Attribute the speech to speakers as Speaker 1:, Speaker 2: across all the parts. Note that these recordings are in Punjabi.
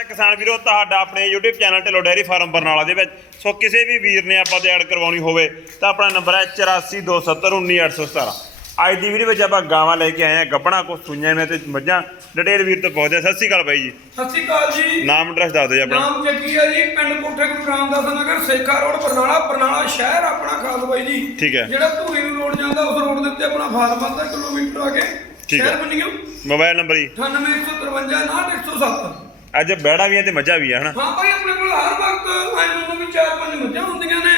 Speaker 1: ਮੈਂ ਕਿਸਾਨ ਵੀਰੋ ਤੁਹਾਡਾ ਆਪਣੇ YouTube channel Dhillon dairy farm Barnala ਦੇ ਵਿੱਚ। ਸੋ ਕਿਸੇ ਵੀ ਵੀਰ ਨੇ ਆਪਾਂ ਤੇ ਐਡ ਕਰਵਾਉਣੀ ਹੋਵੇ ਤਾਂ ਆਪਣਾ ਨੰਬਰ ਹੈ 8427191817 ਅੱਜ ਦੀ ਵੀਡੀਓ ਵਿੱਚ ਆਪਾਂ ਗਾਵਾਂ ਲੈ ਕੇ ਆਏ ਆ ਗੱਬਣਾ ਕੋ ਸੁਈਆਂ ਨੇ ਤੇ ਮੱਝਾਂ। ਡਿਟੇਲ ਵੀਰ ਤੋਂ ਪਹੁੰਚਦੇ ਸਤਿ ਸ਼੍ਰੀ ਅਕਾਲ ਬਾਈ ਜੀ।
Speaker 2: ਸਤਿ ਸ਼੍ਰੀ ਅਕਾਲ ਜੀ।
Speaker 1: ਨਾਮ ਐਡਰੈਸ ਦੱਸ ਦਿਓ ਆਪਣਾ।
Speaker 2: ਨਾਮ ਜੱਗੀ ਹੈ ਜੀ? ਪਿੰਡ ਕੋਠੇ ਗੁਰੂ ਰਾਮਦਾਸ ਨਗਰ ਸੇਖਾ ਰੋਡ ਬਰਨਾਲਾ। ਬਰਨਾਲਾ ਸ਼ਹਿਰ ਆਪਣਾ ਖਾਸ ਬਾਈ ਜੀ।
Speaker 1: ਠੀਕ ਹੈ।
Speaker 2: ਜਿਹੜਾ ਧੂਰੀ ਨੂੰ ਰੋਡ ਜਾਂਦਾ ਉਸ ਰੋਡ ਦੇ ਉੱਤੇ ਆਪਣਾ ਫਾਰਮ ਬੰਦਾ ਕਿਲੋਮੀਟਰ ਅੱਗੇ
Speaker 1: ਠੀਕ
Speaker 2: ਸ਼ਹਿਰ
Speaker 1: ਹੈ। ਮੋਬਾਈਲ ਨੰਬਰ ਜੀ।
Speaker 2: 9853 107
Speaker 1: ਅੱਜ ਬੈੜਾ ਵੀ ਹੈ ਤੇ ਮੱਝਾਂ ਵੀ ਹੈ ਹਨਾ?
Speaker 2: ਹਾਂ ਭਾਈ ਆਪਣੇ ਕੋਲ ਹਰ ਵਕਤ ਆਏ ਨੂੰ ਵੀ ਚਾਰ ਪੰਜ ਮੱਝਾਂ ਹੁੰਦੀਆਂ ਨੇ।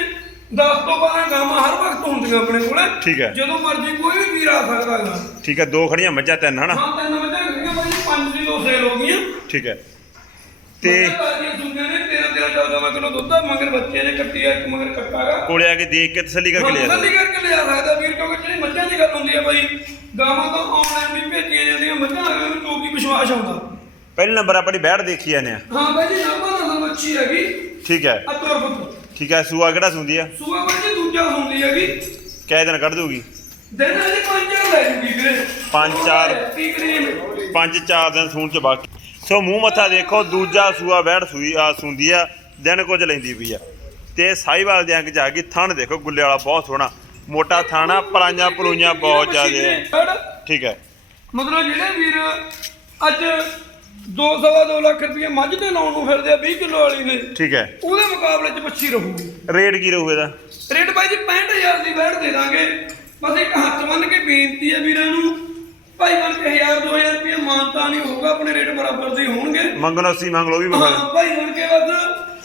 Speaker 2: 10 ਤੋਂ 12 ਗਾਵਾਂ ਹਰ ਵਕਤ ਹੁੰਦੀਆਂ ਆਪਣੇ ਕੋਲ।
Speaker 1: ਠੀਕ ਹੈ।
Speaker 2: ਜਦੋਂ ਮਰਜ਼ੀ ਕੋਈ ਵੀ ਵੀਰ ਆ ਸਕਦਾ ਹੈਗਾ।
Speaker 1: ਠੀਕ ਹੈ ਦੋ ਖੜੀਆਂ ਮੱਝਾਂ ਤਿੰਨ ਹਨਾ?
Speaker 2: ਹਾਂ ਤਿੰਨ ਮੱਝਾਂ ਹੈਗੀਆਂ ਭਾਈ ਪੰਜ ਦੀ ਦੋ ਸੇਲ ਹੋ ਗਈਆਂ।
Speaker 1: ਠੀਕ ਹੈ। ਤੇ
Speaker 2: ਤੇ ਸੁਣਦੇ ਨੇ 13 13 14 ਕਿਲੋ ਦੁੱਧ ਆ, ਮਗਰ ਬੱਚੇ ਨੇ ਕੱਟੀ ਇੱਕ ਮਗਰ ਕੱਟਾਗਾ
Speaker 1: ਕੋਲੇ ਆ ਕੇ ਦੇਖ ਕੇ ਤਸੱਲੀ ਕਰਕੇ ਲਿਆ
Speaker 2: ਤਸੱਲੀ ਕਰਕੇ ਲਿਆ ਸਕਦਾ ਵੀਰ ਕਿਉਂਕਿ ਜਿਹੜੀ ਮੱਝਾਂ ਦੀ ਗੱਲ ਹੁੰਦੀ ਹੈ ਬਾਈ ਗਾਵਾਂ ਤਾਂ ਆਨਲਾਈਨ ਵੀ ਭੇਜੀਆਂ ਜਾਂਦੀਆਂ ਮੱਝਾਂ ਅਗਲੇ ਨੂੰ ਵੀ ਵਿਸ਼ਵਾਸ ਆਉਂਦਾ?
Speaker 1: ਪਹਿਲੇ ਨੰਬਰ ਆਪਣੀ ਬੈੜ ਦੇਖੀ ਜਾਂਦੇ ਆ।
Speaker 2: ਹਾਂ ਬਾਈ ਜੀ ਨਾਭਾ ਨਸਲ ਮੱਛੀ ਹੈਗੀ।
Speaker 1: ਠੀਕ ਹੈ।
Speaker 2: ਅਤਰ
Speaker 1: ਠੀਕ ਹੈ ਸੂਆ ਕਿਹੜਾ ਸੁੰਦੀ ਆ?
Speaker 2: ਸੂਆ ਬਾਈ ਜੀ ਦੂਜਾ ਹੁੰਦੀ ਹੈਗੀ।
Speaker 1: ਕਿਹ ਦਿਨ ਕੱਢ ਦੂਗੀ
Speaker 2: ਦਿਨ ਅਜੇ ਪੰਜ ਚਾਰ ਲੈ ਜੂਗੀ ਵੀਰੇ।
Speaker 1: ਪੰਜ ਚਾਰ। ਪੰਜ ਚਾਰ ਦਿਨ ਸੂਣ ਚ ਬਾਕੀ। ਸੋ ਮੂੰਹ ਮੱਥਾ ਦੇਖੋ ਦੂਜਾ ਸੂਆ ਬੈੜ ਸੂਈ ਆ ਸੁੰਦੀ ਆ ਦਿਨ ਕੁਝ ਲੈਂਦੀ ਪਈ ਆ। ਤੇ ਸਾਈਵਾਲ ਦੇ ਅੰਗ ਜਾ ਕੇ ਥਣ ਦੇਖੋ ਗੁੱਲੇ ਵਾਲਾ ਬਹੁਤ ਸੋਹਣਾ। ਮੋਟਾ ਥਾਣਾ ਪਰਾਈਆਂ ਪਰੂਈਆਂ ਬਹੁਤ ਜ਼ਿਆਦੇ ਠੀਕ ਹੈ।
Speaker 2: ਮਤਲਬ ਜਿਹੜੇ ਵੀਰ ਅੱਜ 2 ਸਵਾ 2 ਲੱਖ ਰੁਪਏ ਮੱਝ ਦੇ ਲਾਉਣ ਨੂੰ ਫਿਰਦੇ ਆ 20 ਕਿਲੋ ਵਾਲੀ ਨੇ।
Speaker 1: ਠੀਕ ਹੈ।
Speaker 2: ਉਹਦੇ ਮੁਕਾਬਲੇ 'ਚ ਮੱਛੀ ਰਹੂਗੀ।
Speaker 1: ਰੇਟ ਕੀ ਰਹੂ ਇਹਦਾ?
Speaker 2: ਰੇਟ ਬਾਈ ਜੀ 65000 ਦੀ ਬੈਠ ਦੇ ਦਾਂਗੇ। ਬਸ ਇੱਕ ਹੱਥ ਬੰਨ ਕੇ ਬੇਨਤੀ ਹੈ ਵੀਰਾਂ ਨੂੰ ਭਾਈ ਬਣ ਕੇ 1000 2000 ਰੁਪਏ ਮਾਨਤਾ ਨਹੀਂ ਹੋਊਗਾ ਆਪਣੇ ਰੇਟ ਬਰਾਬਰ ਦੇ ਹੋਣਗੇ।
Speaker 1: ਮੰਗਣੋ ਸੀ ਮੰਗ ਲਓ ਵੀ।
Speaker 2: ਹਾਂ ਭਾਈ ਬਣ ਕੇ ਬਸ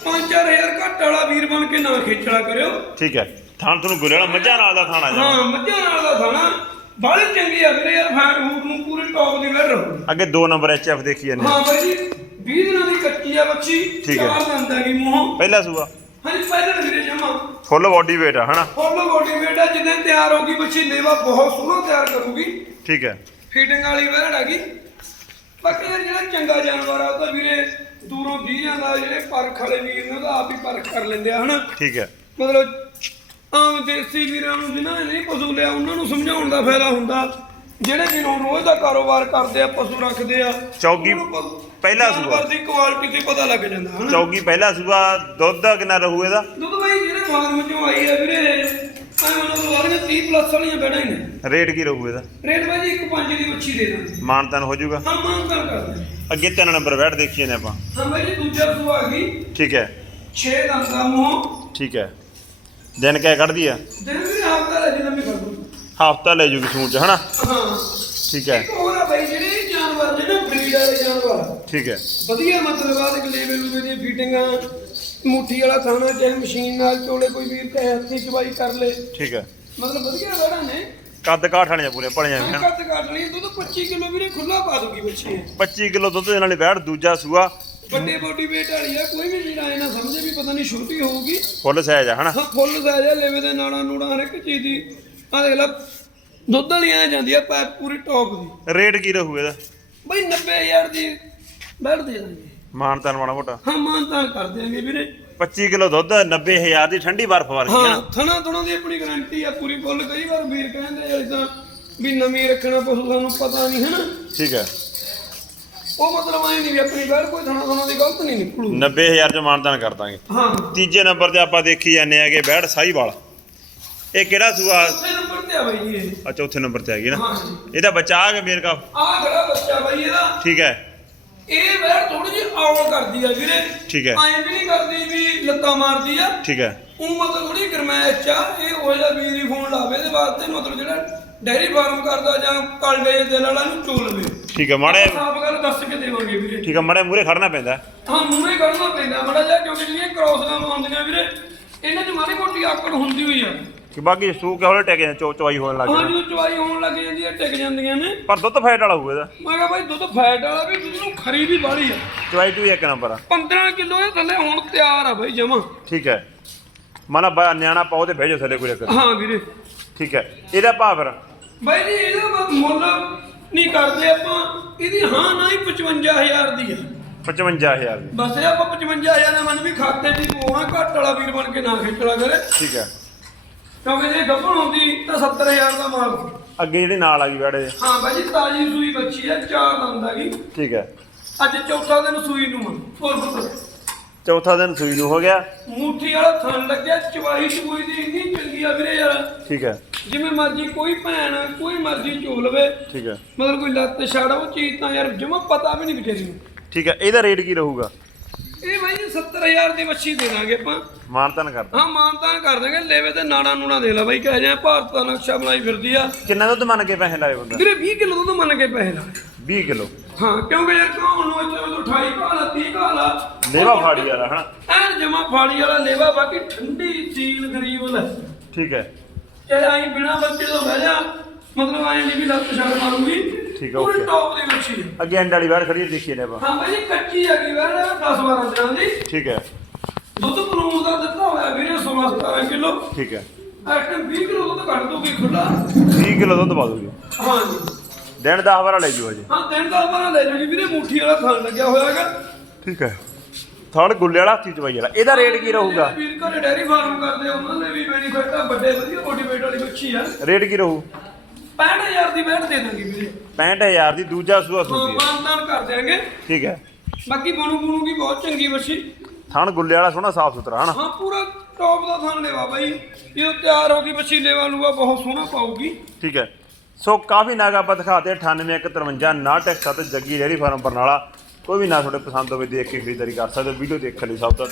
Speaker 2: 5-4000 ਘੱਟ ਵਾਲਾ ਵੀਰ ਬਣ ਕੇ ਨਾ ਖੇਚੜਾ ਕਰਿਓ।
Speaker 1: ਠੀਕ ਹੈ। ਥਣ ਤੁਹਾਨੂੰ ਗੁੱਲੇ ਵਾਲਾ ਮੱਝਾਂ ਨਾਲ ਦਾ ਥਾਣਾ ਜਾ
Speaker 2: ਹਾਂ ਮੱਝਾਂ ਨਾਲ ਦਾ ਖਾਣਾ ਬਾਹਲੀ ਚੰਗੀ ਆ ਵੀਰੇ ਯਾਰ ਫੈਟ ਫੂਡ ਨੂੰ ਪੂਰੀ ਟੌਪ ਦੀ ਬੈਠ ਰਹੂ
Speaker 1: ਅੱਗੇ ਦੋ ਨੰਬਰ ਐਚਐਫ ਦੇਖੀ ਜਾਂਦੇ ਆ।
Speaker 2: ਹਾਂ ਬਾਈ ਜੀ 20 ਦਿਨਾਂ ਦੀ ਕੱਚੀ ਆ ਬੱਚੀ
Speaker 1: ਠੀਕ ਹੈ।
Speaker 2: ਚਾਰ ਦੰਦ ਹੈਗੀ ਮੂੰਹੋਂ।
Speaker 1: ਪਹਿਲਾ ਸੂਆ।
Speaker 2: ਹਾਂਜੀ ਪਹਿਲਾਂ ਵੀਰੇ ਜਮਾ।
Speaker 1: ਫੁੱਲ ਬਾਡੀ weight ਆ ਹਨਾ?
Speaker 2: ਫੁੱਲ ਬੋਡੀ ਵੇਟ ਆ ਜਿੱਦਾਂ ਤਿਆਰ ਹੋਗੀ ਬੱਚੀ ਲੇਵਾ ਬਹੁਤ ਸੋਹਣਾ ਤਿਆਰ ਕਰੂਗੀ।
Speaker 1: ਠੀਕ ਹੈ
Speaker 2: ਫੀਟਿੰਗ ਵਾਲੀ ਵੈੜ ਹੈਗੀ। ਬਾਕੀ ਯਾਰ ਜਿਹੜਾ ਚੰਗਾ ਜਾਨਵਰ ਆ ਉਹ ਤਾਂ ਵੀਰੇ ਦੂਰੋਂ ਦੀ ਜਾਂਦਾ ਜਿਹੜੇ ਪਰਖ ਵਾਲੇ ਵੀਰ ਨੇ ਉਹਦਾ ਆਪ ਹੀ ਪਰਖ ਕਰ ਲੈਂਦੇ ਆ ਹਨਾ?
Speaker 1: ਠੀਕ ਹੈ
Speaker 2: ਮਤਲਬ ਆਮ ਦੇਸੀ ਵੀਰਾਂ ਨੂੰ ਜਿਨ੍ਹਾਂ ਨੇ ਨਹੀਂ ਪਸ਼ੂ ਲਿਆ ਉਹਨਾਂ ਨੂੰ ਸਮਝਾਉਣ ਦਾ ਫਾਇਦਾ ਹੁੰਦਾ। ਜਿਹੜੇ ਵੀਰੋਂ ਰੋਜ਼ ਦਾ ਕਾਰੋਬਾਰ ਕਰਦੇ ਆ ਪਸ਼ੂ ਰੱਖਦੇ ਆ
Speaker 1: ਚੌਗੀ
Speaker 2: ਉਹਨਾਂ ਨੂੰ ਪ-
Speaker 1: ਪਹਿਲਾ ਸੂਆ।
Speaker 2: ਜਾਨਵਰ ਦੀ ਕੁਆਲਿਟੀ ਤੇ ਪਤਾ ਲੱਗ ਜਾਂਦਾ ਹਨਾ?
Speaker 1: ਚੌਗੀ ਪਹਿਲਾ ਸੂਆ ਦੁੱਧ ਦਾ ਕਿੰਨਾ ਰਹੂ ਇਹਦਾ?
Speaker 2: ਦੁੱਧ ਬਾਈ ਜਿਹੜੇ ਫਾਰਮ ਚੋਂ ਆਈ ਆ ਵੀਰੇ ਐ ਮਤਲਬ ਵਾਲੀਆਂ 30 ਪਲੱਸ ਵਾਲੀਆਂ ਬੈਠਾ ਹੀ ਨੇ।
Speaker 1: ਰੇਟ ਕੀ ਰਹੂ ਇਹਦਾ?
Speaker 2: ਰੇਟ ਬਾਈ ਜੀ ਇੱਕ ਪੰਜ ਦੀ ਮੱਛੀ ਦੇ ਦਾਂਗੇ।
Speaker 1: ਮਾਨਤਨ ਹੋ ਜਾਊਗਾ।
Speaker 2: ਹਾਂ ਮਾਨ ਕਰ ਕਰਦੇ
Speaker 1: ਅੱਗੇ ਤਿੰਨ ਨੰਬਰ ਬੈਠ ਦੇਖੀ ਜਾਂਦੇ ਆਪਾਂ।
Speaker 2: ਹਾਂ ਬਾਈ ਜੀ ਦੂਜਾ ਸੂਆ ਆ ਗਈ
Speaker 1: ਠੀਕ ਹੈ।
Speaker 2: 6 ਦੰਦ ਦਾ ਮੂੰਹ।
Speaker 1: ਠੀਕ ਹੈ। ਦਿਨ ਕਿਆ ਕੱਢਦੀ ਆ?
Speaker 2: ਦਿਨ ਵੀ ਹਫਤਾ ਲੈ ਜਿੰਨਾ ਵੀ ਕਰ ਦੂੰ
Speaker 1: ਹਫਤਾ ਲੈ ਜੂਗੀ ਸੂਣ ਚ ਹਨਾ?
Speaker 2: ਹਾਂ।
Speaker 1: ਠੀਕ ਹੈ।
Speaker 2: ਇੱਕ ਹੋਰ ਆ ਬਾਈ ਜਿਹੜੇ ਜਾਨਵਰ ਨੇ ਨਾ ਬਰੀਡ ਵਾਲੇ ਜਾਨਵਰ।
Speaker 1: ਠੀਕ ਹੈ।
Speaker 2: ਵਧੀਆ ਮਤਲਬ ਆ ਦੇ ਲੈਵਲ ਨੂੰ ਦੀਆਂ ਫੀਟਿੰਗਾਂ ਮੁੱਠੀ ਵਾਲਾ ਥਾਣਾ ਚਾਹੇ ਮਸ਼ੀਨ ਨਾਲ ਚੋਲੇ ਕੋਈ ਵੀਰ ਕਹੇ ਹੱਥੀ ਚਵਾਈ ਕਰ ਲੇ।
Speaker 1: ਠੀਕ ਹੈ।
Speaker 2: ਮਤਲਬ ਵਧੀਆ ਵੜਾ ਨੇ।
Speaker 1: ਕੱਦ ਕਾਠਾਣੀਆਂ ਪੂਰੇ ਭਲੀਆਂ ਵੀ ਹਨਾ?
Speaker 2: ਕੱਟ ਕੱਟ ਲਈ ਦੁੱਧ 25 ਕਿਲੋ ਵੀਰੇ ਖੁੱਲਾ ਪਾ ਦੂਗੀ ਬੱਚੀ। ਇਹ।
Speaker 1: 25 ਕਿਲੋ ਦੁੱਧ ਦੇ ਨਾਲ ਬੈਠ ਦੂਜਾ ਸੂਆ।
Speaker 2: ਵੱਡੇ ਬੋਡੀ weight ਵਾਲੀ ਆ ਕੋਈ ਵੀ ਵੀਰ ਆਏ ਨਾ ਸਮਝੇ ਵੀ ਪਤਾ ਨਹੀਂ ਛੋਟੀ ਹੋਊਗੀ।
Speaker 1: ਫੁੱਲ ਸਾਈਜ਼ ਆ ਹਨਾ?
Speaker 2: ਹਾਂ ਫੁੱਲ ਸਾਜਾ ਲੈਵੇ ਦੇ ਨਾੜਾ ਨੂੜਾ ਹਰ ਇੱਕ ਚੀਜ਼ ਦੀ। ਆ ਦੇਖ ਲੈ ਦੁੱਧ ਵਾਲੀ ਆ ਜਾਂਦੀ ਆ ਪਾਈਪ ਪੂਰੀ ਟੌਪ ਦੀ।
Speaker 1: ਰੇਟ ਕੀ ਰਹੂ ਇਹਦਾ?
Speaker 2: ਬਈ 90000 ਦੀ ਬੈਠ ਦੇ ਦਾਂਗੇ
Speaker 1: ਮਾਨਤਨ ਮਾੜਾ ਮੋਟਾ।
Speaker 2: ਹਾਂ ਮਾਨਤਾਨ ਕਰ ਦਿਆਂਗੇ ਵੀਰੇ।
Speaker 1: 25 ਕਿਲੋ ਦੁੱਧ 90000 ਦੀ ਠੰਡੀ ਬਰਫ਼ ਵਰਗੀ
Speaker 2: ਹਾਂ ਥਣਾ ਥਣਾ ਦੀ ਆਪਣੀ ਗਾਰੰਟੀ ਆ ਪੂਰੀ ਫੁੱਲ ਕਈ ਵਾਰ ਵੀਰ ਕਹਿੰਦੇ ਆ ਇਦਾਂ ਵੀ ਨਵੀਂ ਰੱਖਣਾ ਪਸ਼ੂ ਸਾਨੂੰ ਪਤਾ ਨਹੀਂ ਹੈ ਨਾ
Speaker 1: ਠੀਕ ਹੈ
Speaker 2: ਉਹ ਮਤਲਬ ਆਏ ਨਹੀਂ ਵੀ ਆਪਣੀ ਬੈਠ ਕੋਈ ਥਣਾ ਥਣਾ ਦੀ ਗਲਤ ਨਹੀਂ ਨਿਕਲੂ
Speaker 1: 90000 ਚ ਮਾਨਤਨ ਕਰ ਦਾਂਗੇ।
Speaker 2: ਹਾਂ।
Speaker 1: ਤੀਜੇ ਨੰਬਰ ਤੇ ਆਪਾਂ ਦੇਖੀ ਜਾਂਦੇ ਆਗੇ ਬੈੜ ਸਾਈਵਾਲ ਇਹ ਕਿਹੜਾ ਸੂਆ?
Speaker 2: ਚੌਥੇ ਨੰਬਰ ਤੇ ਆ ਬਾਈ ਜੀ ਇਹ।
Speaker 1: ਆ ਚੌਥੇ ਨੰਬਰ ਤੇ ਹੈਗੀ ਨਾ।
Speaker 2: ਹਾਂ ਜੀ।
Speaker 1: ਇਹਦਾ ਬੱਚਾ ਆ ਗਿਆ ਮੇਰੇ ਕਾ?
Speaker 2: ਆ ਖੜਾ ਬੱਚਾ ਬਾਈ ਇਹਦਾ।
Speaker 1: ਠੀਕ ਹੈ।
Speaker 2: ਇਹ ਵੈਰ ਥੋੜੀ ਜਿਹੀ ਆਉਲ ਕਰਦੀ ਆ ਵੀਰੇ।
Speaker 1: ਠੀਕ ਹੈ।
Speaker 2: ਐਂ ਵੀ ਨਹੀਂ ਕਰਦੀ ਵੀ ਲੱਤਾਂ ਮਾਰਦੀ ਆ।
Speaker 1: ਠੀਕ ਹੈ।
Speaker 2: ਉਹ ਮਤਲਬ ਥੋੜੀ ਗਰਮੈਸ਼ ਆ। ਇਹ ਉਹ ਜਿਹਾ ਵੀਰ ਹੀ ਫੋਨ ਲਾਵੇ ਦੇ ਵਾਸਤੇ ਮਤਲਬ ਜਿਹੜਾ ਡੈਰੀ ਫਾਰਮ ਕਰਦਾ ਜਾਂ ਕਲਡੇ ਦਿਲ ਵਾਲਾ ਨੂੰ ਚੋ ਲਵੇ
Speaker 1: ਠੀਕ ਹੈ ਮਾੜੇ
Speaker 2: ਸਾਫ਼ ਗੱਲ ਦੱਸ ਕੇ ਦੇਵਾਂਗੇ ਵੀਰੇ।
Speaker 1: ਠੀਕ ਹੈ ਮਾੜੇ ਮੂਰੇ ਖੜਨਾ ਪੈਂਦਾ।
Speaker 2: ਹਾਂ ਮੂਹਰੇ ਕਰਨਾ ਪੈਂਦਾ। ਮੜਾ ਜਿਹਾ ਕਿਉਂਕਿ ਜਿਹੜੀਆਂ ਕ੍ਰੋਸਾਂ ਆਉਂਦੀਆਂ ਵੀਰੇ ਇਹਨਾਂ 'ਚ ਮਾੜੀ ਮੋਟੀ ਆਕੜ ਹੁੰਦੀ ਹੋਈ ਆ।
Speaker 1: ਕਿ ਬਾਕੀ ਸੂ ਕਿਹੜੇ ਟੈਕੇ ਚੋ ਚਵਾਈ ਹੋਣ ਲੱਗ
Speaker 2: ਹਾਂ ਜਦੋਂ। ਚਵਾਈ ਹੋਣ ਲੱਗ ਜਾਂਦੀ ਆ ਟਿਕ ਜਾਂਦੀਆਂ ਨੇ।
Speaker 1: ਪਰ ਦੁੱਧ ਫੈਟ ਵਾਲਾ ਹੋਊ ਇਹਦਾ।
Speaker 2: ਮੈਂ ਕਿਹਾ ਭਾਈ ਦੁੱਧ ਫੈਟ ਵਾਲਾ ਵੀ ਦੁੱਧ ਨੂੰ ਖਰੀ ਵੀ ਬਾਹਲੀ ਆ।
Speaker 1: ਚਵਾਈ ਟੂ ਇੱਕ ਨੰਬਰ ਆ।
Speaker 2: 15 ਕਿਲੋ ਇਹ ਥੱਲੇ ਹੁਣ ਤਿਆਰ ਆ ਭਾਈ ਜਮਾ।
Speaker 1: ਠੀਕ ਹੈ। ਮਾਨਾ ਬਾ ਨਿਆਣਾ ਪਾਓ ਤੇ ਭੇਜੋ ਥੱਲੇ ਕੋਈ ਚੱਕਰ
Speaker 2: ਹਾਂ ਵੀਰੇ।
Speaker 1: ਠੀਕ ਹੈ। ਇਹਦਾ ਭਾਅ ਫਿਰ?
Speaker 2: ਬਾਈ ਜੀ ਇਹਦਾ ਮੁੱਲ ਨਹੀਂ ਕਰਦੇ ਆਪਾਂ ਇਹਦੀ ਹਾਂ ਨਾ ਹੀ 55000 ਦੀ ਆ।
Speaker 1: 55000 ਦੀ।
Speaker 2: ਬਸ ਇਹ ਆਪਾਂ 55000 ਦਾ ਮਨ ਵੀ ਖਾਤੇ ਦੀ ਕੋਹਾਂ ਘੱਟ ਵਾਲਾ ਵੀਰ ਬਣ ਕੇ ਨਾ ਖੇਚਲਾ ਕਰੇ।
Speaker 1: ਠੀਕ ਹੈ
Speaker 2: ਕਿਉਂਕਿ ਜੇ ਗੱਭਣ ਹੁੰਦੀ ਤਾਂ 70000 ਦਾ ਮਾਲ।
Speaker 1: ਅੱਗੇ ਜਿਹੜੀ ਨਾਲ ਆ ਗਈ ਬੈੜੇ
Speaker 2: ਹਾਂ ਬਾਈ ਜੀ ਤਾਜੀ ਸੂਈ ਬੱਚੀ ਆ ਚਾਰ ਦੰਦ ਆ ਗਈ।
Speaker 1: ਠੀਕ ਹੈ
Speaker 2: ਅੱਜ ਚੌਥਾ ਦਿਨ ਸੂਈ ਨੂੰ। ਹੋਰ ਪੁੱਤ।
Speaker 1: ਚੌਥਾ ਦਿਨ ਸੂਈ ਨੂੰ ਹੋ ਗਿਆ।
Speaker 2: ਮੁੱਠੀ ਵਾਲਾ ਥਣ ਲੱਗਿਆ ਚਵਾਈ ਚੁਈ ਦੀ ਇੰਨੀ ਚੰਗੀ ਆ ਵੀਰੇ ਯਾਰ।
Speaker 1: ਠੀਕ ਹੈ।
Speaker 2: ਜਿਵੇਂ ਮਰਜ਼ੀ ਕੋਈ ਭੈਣ ਕੋਈ ਮਰਜ਼ੀ ਚੋ ਲਵੇ।
Speaker 1: ਠੀਕ ਹੈ।
Speaker 2: ਮਤਲਬ ਕੋਈ ਲੱਤ ਛਾੜ ਉਹ ਚੀਜ਼ ਤਾਂ ਯਾਰ ਜਮਾ ਪਤਾ ਵੀ ਨਹੀਂ ਵਿਚਾਰੀ ਨੂੰ।
Speaker 1: ਠੀਕ ਹੈ ਇਹਦਾ ਰੇਟ ਕੀ ਰਹੂਗਾ?
Speaker 2: ਇਹ ਬਾਈ ਜੀ 70000 ਦੀ ਮੱਛੀ ਦੇ ਦਾਂਗੇ ਆਪਾਂ।
Speaker 1: ਮਾਨਤਨ ਕਰਦਾ
Speaker 2: ਹਾਂ ਮਾਨਤਾਨ ਕਰ ਦਾਂਗੇ। ਲੈਵੇ ਤੇ ਨਾਣਾ ਨੂਣਾ ਦੇ ਲਾ ਬਾਈ ਕਹੇ ਜਾਂ ਭਾਰਤ ਦਾ ਨਕਸ਼ਾ ਬਣਾਈ ਫਿਰਦੀ ਆ।
Speaker 1: ਕਿੰਨਾ ਦੁੱਧ ਮੰਨ ਕੇ ਪੈਸੇ ਲਾਏ ਬੰਦਾ?
Speaker 2: ਵੀਰੇ 20 ਕਿਲੋ ਦੁੱਧ ਮੰਨ ਕੇ ਪੈਸੇ ਲਾ
Speaker 1: 20 ਕਿਲੋ।
Speaker 2: ਹਾਂ ਕਿਉਂਕਿ ਯਾਰ ਕੌਣ ਨੂੰ ਇੱਥੇ ਉਹ 28 ਕਾਲਾ 30 ਕਾਲਾ
Speaker 1: ਲੇਵਾ ਫਾੜੀ ਵਾਲਾ ਹਨਾ?
Speaker 2: ਐਨ ਜਮਾ ਫਾੜੀ ਵਾਲਾ ਲੇਵਾ ਬਾਕੀ ਠੰਡੀ ਸੀਲ ਗਰੀਬ ਲੈ।
Speaker 1: ਠੀਕ ਹੈ।
Speaker 2: ਚਾਹੇ ਆਈ ਬਿਨਾ ਬੱਚੇ ਤੋਂ ਬਹਿ ਜਾ ਮਤਲਬ ਆਏ ਨਹੀਂ ਵੀ ਲੱਤ ਛੱਡ ਮਾਰੂਗੀ।
Speaker 1: ਠੀਕ ਆ,
Speaker 2: ਪੂਰੀ। ਟੌਪ ਦੀ ਮੱਛੀ ਹੈ।
Speaker 1: ਅੱਗੇ ਐਂਡ ਵਾਲੀ ਵਾਰ ਖੜੀ ਹੈ, ਦੇਖੀਏ ਨੇ ਆਪਾਂ
Speaker 2: ਹਾਂ ਜੀ ਕੱਚੀ ਹੈਗੀ ਵੈਰ 10 12 ਦਿਨਾਂ ਦੀ।
Speaker 1: ਠੀਕ ਹੈ।
Speaker 2: ਦੁੱਧ ਪਲੂਸ ਦਾ ਦਿੱਤਾ ਹੋਇਆ ਵੀਰੇ 16 17 ਕਿਲੋ।
Speaker 1: ਠੀਕ ਹੈ।
Speaker 2: ਐਟਮ 20 ਕਿਲੋ ਦੁੱਧ ਕੱਢ ਦੂਗੀ ਖੁੱਲਾ
Speaker 1: 20 ਕਿਲੋ ਦੁੱਧ ਪਾ ਦੂਗੀ
Speaker 2: ਹਾਂ ਜੀ
Speaker 1: ਦਿਨ 10 ਵਾਰਾ ਲੈ ਜੂ ਅਜੇ
Speaker 2: ਹਾਂ ਤਿੰਨ ਦਾ ਬਾਰਾ ਲੈ ਜੂਗੀ ਵੀਰੇ ਮੁੱਠੀ ਵਾਲਾ ਥਣ ਲੱਗਿਆ ਹੋਇਆ ਹੈਗਾ।
Speaker 1: ਠੀਕ ਹੈ। ਥੜ ਗੁੱਲੇ ਵਾਲਾ ਹੱਥੀ ਚਵਾਈ ਵਾਲਾ। ਇਹਦਾ ਰੇਟ ਕੀ ਰਹੂਗਾ?
Speaker 2: ਵੀਰ ਘਰੇ ਡੈਰੀ ਫਾਰਮ ਕਰਦੇ ਆ, ਉਹਨਾਂ ਨੇ ਵੀ ਬੈਨੀਫਿਟ ਆ ਵੱਡੇ ਵਧੀਆ ਮੋਟੀਵੇਟ ਵਾਲੀ ਮੱਛੀ ਆ।
Speaker 1: ਰੇਟ ਕੀ ਰਹੂ?
Speaker 2: 65000 ਦੀ ਬੈਠ ਦੇ ਦਾਂਗੇ ਵੀਰੇ।
Speaker 1: 65000 ਦੀ ਦੂਜਾ ਸੂਆ ਸੂਦੀ ਹੈ
Speaker 2: ਮਾਨਦਾਨ ਕਰ ਦਿਆਂਗੇ।
Speaker 1: ਠੀਕ ਹੈ।
Speaker 2: ਬਾਕੀ ਬਣੂ ਬਣੂ ਵੀ ਬਹੁਤ ਚੰਗੀ ਮੱਛੀ।
Speaker 1: ਥਣ ਗੁੱਲੇ ਵਾਲਾ ਸੋਹਣਾ ਸਾਫ਼ ਸੁਥਰਾ ਹਨਾ?
Speaker 2: ਹਾਂ ਪੂਰਾ ਟੌਪ ਦਾ ਥਣ ਲੈਵਾ ਬਾਈ। ਇਹ ਤਿਆਰ ਹੋ ਗਈ ਮੱਛੀ ਲੈਵਾ ਲੂਆ ਬਹੁਤ ਸੋਹਣਾ ਪਾਊਗੀ।
Speaker 1: ਠੀਕ ਹੈ। ਸੋ ਕਾਫੀ ਨਾਗ ਆਪਾਂ ਦਿਖਾਤੇ 9853 967 ਜੱਗੀ ਡੇਅਰੀ ਫਾਰਮ ਬਰਨਾਲਾ। ਕੋਈ ਵੀ ਨਾ ਤੁਹਾਡੇ ਪਸੰਦ ਹੋਵੇ, ਦੇਖ ਕੇ ਖਰੀਦਦਾਰੀ ਕਰ ਸਕਦੇ ਹੋ, ਵੀਡੀਓ ਦੇਖਣ ਲਈ ਸਭ ਤੋਂ